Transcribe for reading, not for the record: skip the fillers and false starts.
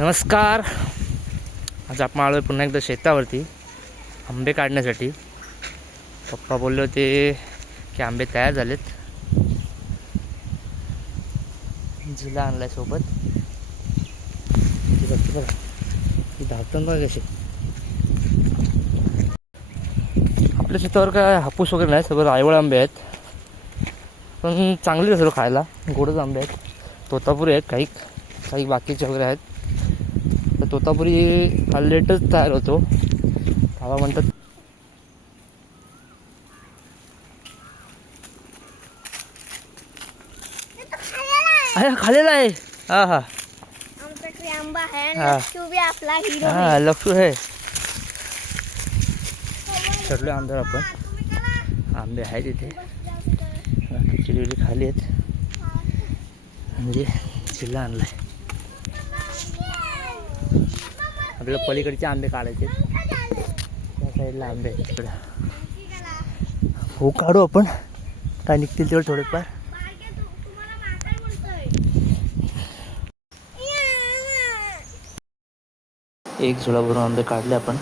नमस्कार. आज आपण आलो पुन्हा एकदा शेतावरती आंबे काढण्यासाठी. पप्पा बोलले होते की आंबे तयार झालेत. जिला आणलाय सोबत. बघा ती धावतात बघा कसे. आपल्या शेतावर काय हापूस वगैरे नाही, सगळं रायवळ आंबे आहेत. पण चांगले सर्व खायला, गोडच आंबे आहेत. तोतापुरी आहेत, काही काही बाकीचे वगैरे आहेत. तर तोतापुरी हा लेटच तयार होतो. बाबा म्हणतात खालेला आहे. हा हा आमच्याकडे आंबा आहे. हा. लक्ष्मी भी आपला हिरो हा आहे. लक्ष्मी आहे. चढलो आंब्यावर आपण. आंबे आहेत इथे, चिडी खाली आहेत. म्हणजे चिल्ला आणलाय. आपल्याला पलीकडचे आंबे काढायचे. त्या साईडला आंबे आहेत तिकडं. हो काढू आपण, काय निघतील तेवढे थोडेफार. एक झुला भरून आंबे काढले आपण.